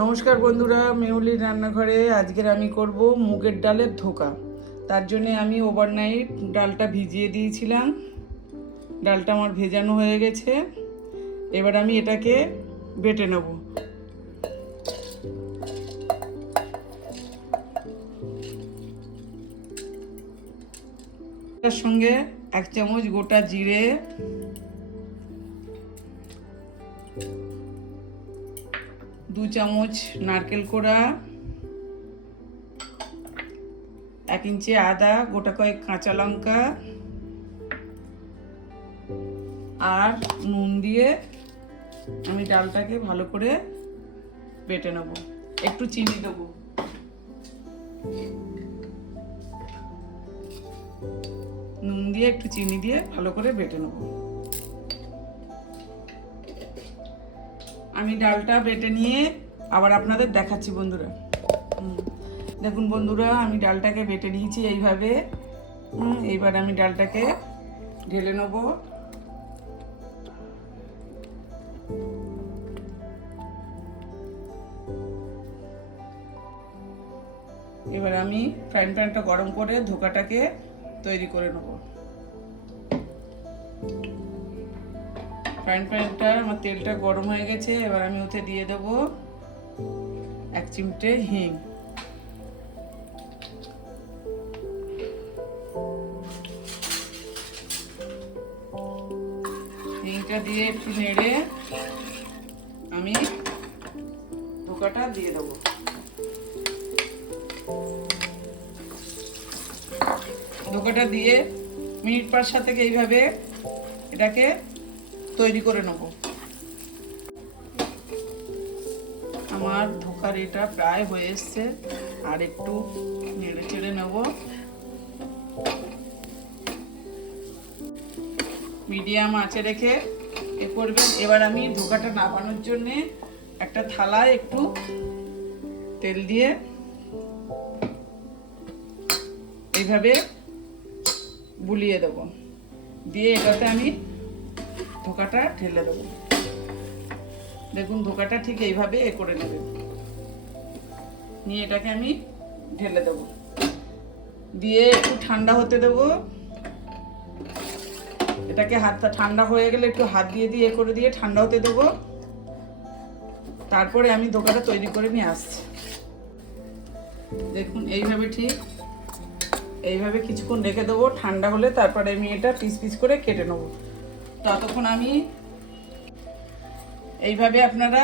নমস্কার বন্ধুরা, মেহুলির রান্নাঘরে আজকের আমি করব মুগের ডালের ধোকা। তার জন্য আমি ওভারনাইট ডালটা ভিজিয়ে দিয়েছিলাম। ডালটা আমার ভেজানো হয়ে গেছে। এবার আমি এটাকে বেটে নেব। তার সঙ্গে 1 চামচ গোটা জিরে, 2 চামচ নারকেল কোড়া, 1 ইঞ্চি আদা, গোটা কয়েক কাঁচা লঙ্কা আর নুন দিয়ে আমি ডালটাকে ভালো করে বেটে নেব। একটু চিনি দেবো। নুন দিয়ে একটু চিনি দিয়ে ভালো করে বেটে নেব। আমি ডালটা বেটে নিয়ে আবার আপনাদের দেখাচ্ছি বন্ধুরা। দেখুন বন্ধুরা, আমি ডালটাকে বেটে নিয়েছি এইভাবে। এইবার আমি ডালটাকে ঢেলে নেব। এবার আমি ফ্রাইং প্যানটা গরম করে ধোকাটাকে তৈরি করে নেব। ফ্রাইং প্যানটা আমার তেলটা গরম হয়ে গেছে। এবার আমি ওতে দিয়ে দেব 1 চিমটে হিং। হিংটা দিয়ে একটু নেড়ে আমি ধোকাটা দিয়ে দেবো। ধোকাটা দিয়ে মিনিট 5 থেকে এইভাবে এটাকে তৈরি করে নেব। আমার ধোকার এটা প্রায় হয়ে এসছে, আর একটু নেড়ে চেড়ে নেব। মিডিয়াম আঁচে রেখে এ করবেন। এবার আমি ধোকাটা নামানোর জন্য একটা থালায় একটু তেল দিয়ে এইভাবে বুলিয়ে দেব। দিয়ে এটাতে আমি ধোকাটা ঢেলে দেবো। দেখুন ধোকাটা ঠিক এইভাবে এ করে নেবেন। নিয়ে এটাকে আমি ঢেলে দেব। দিয়ে একটু ঠান্ডা হতে দেব। এটাকে হাতটা ঠান্ডা হয়ে গেলে একটু হাত দিয়ে দিয়ে এ করে দিয়ে ঠান্ডা হতে দেব। তারপরে আমি ধোকাটা তৈরি করে নিয়ে আসছি। দেখুন এইভাবে ঠিক এইভাবে কিছুক্ষণ রেখে দেবো। ঠান্ডা হলে তারপরে আমি এটা পিস পিস করে কেটে নেব। ততক্ষণ আমি এইভাবে আপনারা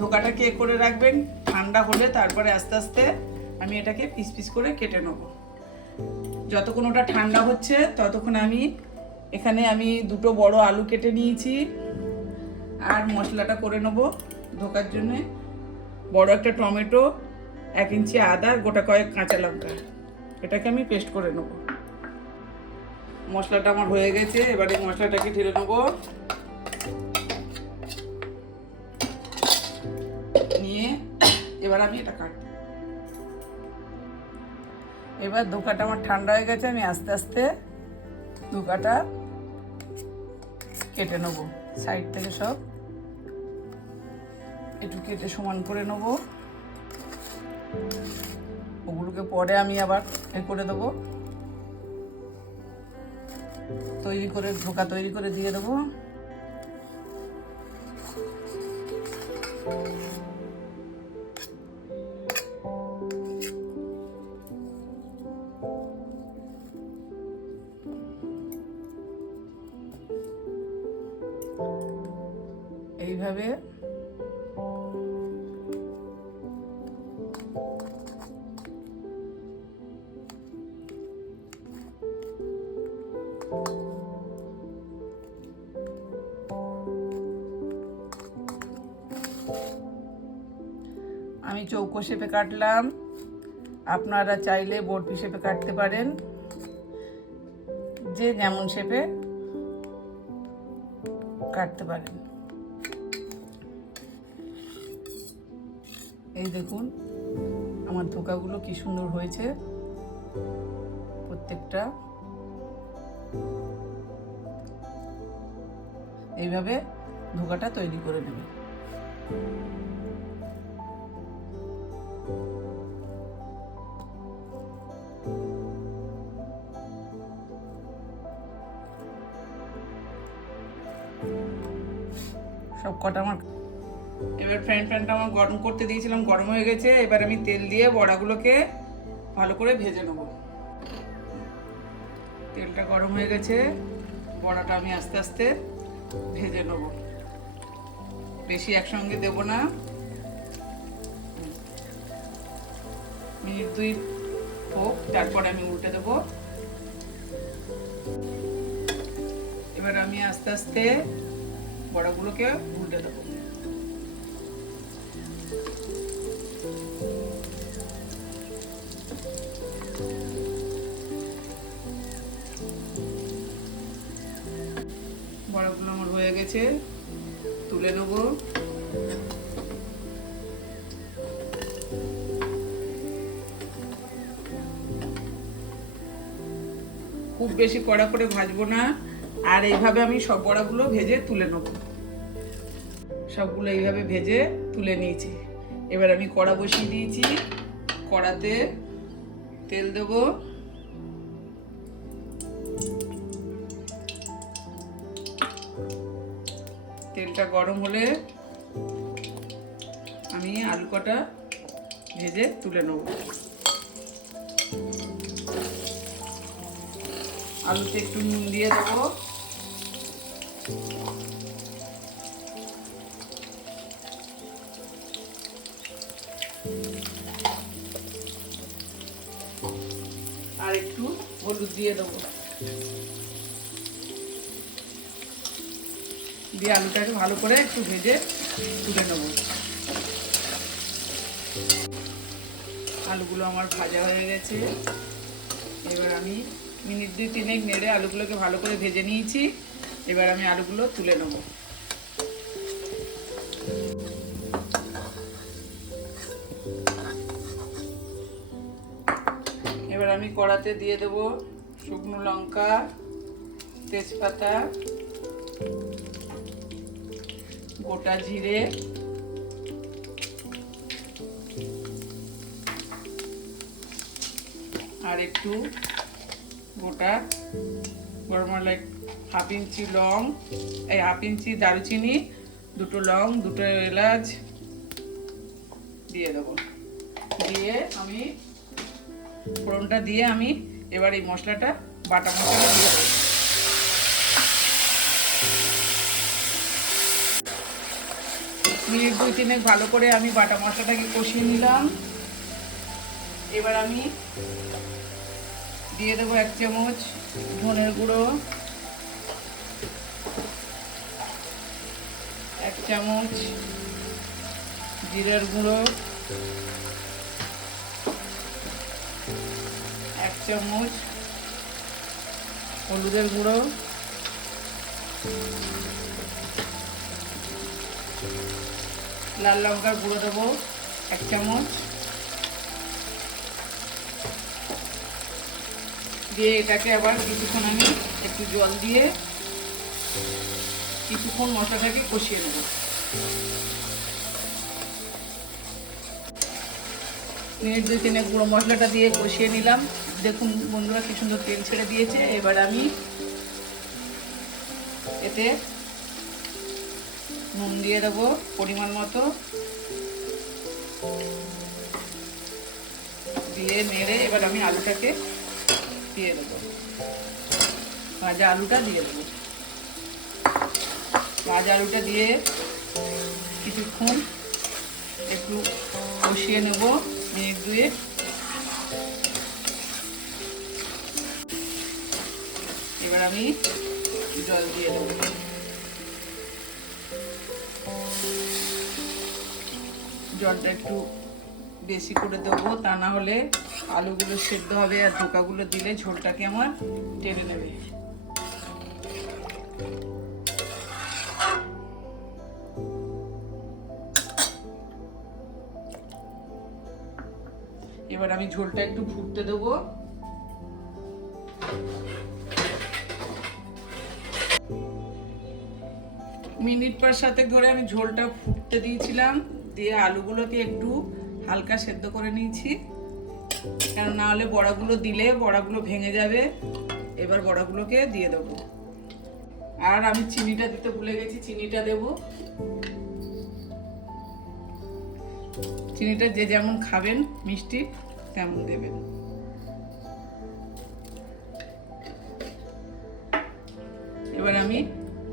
ধোকাটাকে এ করে রাখবেন। ঠান্ডা হলে তারপরে আস্তে আস্তে আমি এটাকে পিস পিস করে কেটে নেব। যতক্ষণ ওটা ঠান্ডা হচ্ছে ততক্ষণ এখানে আমি 2টো বড় আলু কেটে নিয়েছি আর মশলাটা করে নেব ধোকার জন্যে। বড় একটা টমেটো, 1 ইঞ্চি আদা, গোটা কয়েক কাঁচা লঙ্কা, এটাকে আমি পেস্ট করে নেব। মশলাটা আমার হয়ে গেছে। এবারে মশলাটাকে ঢেলে নেব। নিয়ে এবার আমি এটা কাটব। এবার ধোকাটা আমার ঠান্ডা হয়ে গেছে। আমি আস্তে আস্তে ধোকাটা কেটে নেব। সাইড থেকে সব একটু কেটে সমান করে নেব। ওগুলোকে পরে আমি আবার এ করে দেবো, ধোকা তৈরি করে দিয়ে দেবো। এইভাবে আমি চৌকো শেপে কাটলাম। আপনারা চাইলে বরফি শেপে কাটতে পারেন, যে যেমন শেপে কাটতে পারেন। এই দেখুন আমার ধোকাগুলো কি সুন্দর হয়েছে প্রত্যেকটা। এইভাবে ধোকাটা তৈরি করে নেবে। সব কটা আমার। এবার ফ্যানটা আমার গরম করতে দিয়েছিলাম, গরম হয়ে গেছে। এবার আমি তেল দিয়ে বড়াগুলোকে ভালো করে ভেজে নেব। তেলটা গরম হয়ে গেছে, বড়াটা আমি আস্তে আস্তে ভেজে নেব, বেশি একসঙ্গে দেব না। মিনিট 2 হোক, তারপরে আমি উল্টে দেব। এবার আমি আস্তে আস্তে বড়াগুলোকে উল্টে দেবো। বড়াগুলো আমার হয়ে গেছে, তুলে নেব। খুব বেশি কড়া করে ভাজবো না, আর এইভাবে আমি সব বড়াগুলো ভেজে তুলে নেব। সবগুলো এইভাবে ভেজে তুলে নিয়েছি। এবার আমি কড়া বসিয়ে দিয়েছি, কড়াতে তেল দেব। তেলটা গরম হলে আমি আলু কটা ভেজে তুলে নেব। আলুতে একটু নুন দিয়ে দেবো। আর একটু হলুদ দিয়ে দেবো, দিয়ে আলুটাকে ভালো করে একটু ভেজে তুলে নেব। আলুগুলো আমার ভাজা হয়ে গেছে। এবার আমি মিনিট 2-3 নেড়ে আলুগুলোকে ভালো করে ভেজে নিয়েছি। এবার আমি আলুগুলো তুলে নেব। এবার আমি কড়াতে দিয়ে দেব শুকনো লঙ্কা, তেজপাতা, গোটা জিরে, আর একটু গোটা গরম মশলা, 1/2 ইঞ্চি লং, 1/2 ইঞ্চি দারুচিনি, 2টো লং, 2টো এলাচ দিয়ে দেবো। দিয়ে আমি ফোড়নটা দিয়ে আমি এবার এই মশলাটা, বাটা মশলা দিয়ে দেবো। মিনিট 2-3 ভালো করে আমি বাটা মশলাটাকে কষিয়ে নিলাম। এবার আমি দিয়ে দেবো 1 চামচ ধনের গুঁড়ো, 1 চামচ জিরের গুঁড়ো, 1 চামচ হলুদের গুঁড়ো, লাল লঙ্কার গুঁড়ো দেবো 1 চামচ, দিয়ে এটাকে আবার কিছুক্ষণ আমি একটু জল দিয়ে কিছুক্ষণ মশলাটাকে কষিয়ে নেব। মিনিট 2-3 গুঁড়ো মশলাটা দিয়ে কষিয়ে নিলাম। দেখুন বন্ধুরা কি সুন্দর তেল ছেড়ে দিয়েছে। এবার আমি এতে নুন দিয়ে দেবো পরিমাণ মতো, দিয়ে নেড়ে এবার আমি আলুটাকে দিয়ে দেবো, ভাজা আলুটা দিয়ে দেবো। ভাজা আলুটা দিয়ে কিছুক্ষণ একটু কষিয়ে নেব, মিনিট 2। এবার আমি জল দিয়ে দেবো। জলটা একটু বেশি করে দেবো, তা না হলে আলুগুলো সেদ্ধ হবে আর ধোকাগুলো দিলে ঝোলটাকে আমার টেনে নেবে। এবার আমি ঝোলটা একটু ফুটতে দেবো। মিনিট পর 7 ধরে আমি ঝোলটা ফুটতে দিয়েছিলাম, দিয়ে আলুগুলোকে একটু হালকা সেদ্ধ করে নিয়েছি, কারণ না হলে বড়াগুলো দিলে বড়াগুলো ভেঙে যাবে। এবার বড়াগুলোকে দিয়ে দেবো। আর আমি চিনিটা দিতে ভুলে গেছি, চিনিটা দেব। চিনিটা যে যেমন খাবেন মিষ্টি তেমন দেবেন। এবার আমি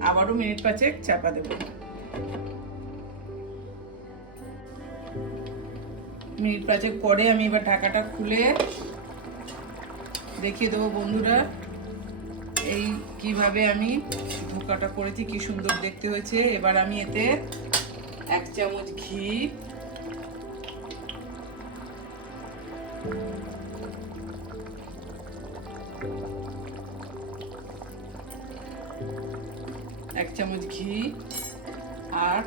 আবারও মিনিট 5 চাপা দেব। মিনিট 5 পরে আমি এবার ঢাকাটা খুলে দেখিয়ে দেবো বন্ধুরা এই কিভাবে আমি ধোকাটা করেছি, কি সুন্দর দেখতে হয়েছে। এবার আমি এতে 1 চামচ ঘি, এক চামচ ঘি আর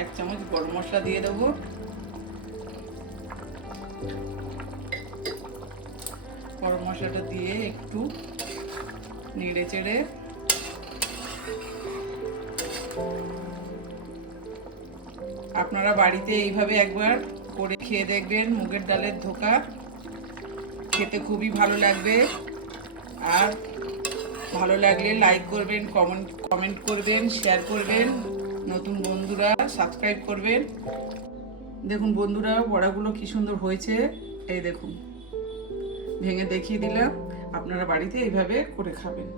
1 চামচ গরম মশলা দিয়ে দেবো। গরম মশলাটা দিয়ে একটু নেড়ে চেড়ে আপনারা বাড়িতে এইভাবে একবার করে খেয়ে দেখবেন। মুগের ডালের ধোকা খেতে খুবই ভালো লাগবে। আর ভালো লাগলে লাইক করবেন, কমেন্ট করবেন, শেয়ার করবেন। নতুন বন্ধুরা সাবস্ক্রাইব করবেন। দেখুন বন্ধুরা বড়াগুলো কি সুন্দর হয়েছে। এই দেখুন, ভেঙে দেখিয়ে দিলাম। আপনারা বাড়িতে এইভাবে করে খাবেন।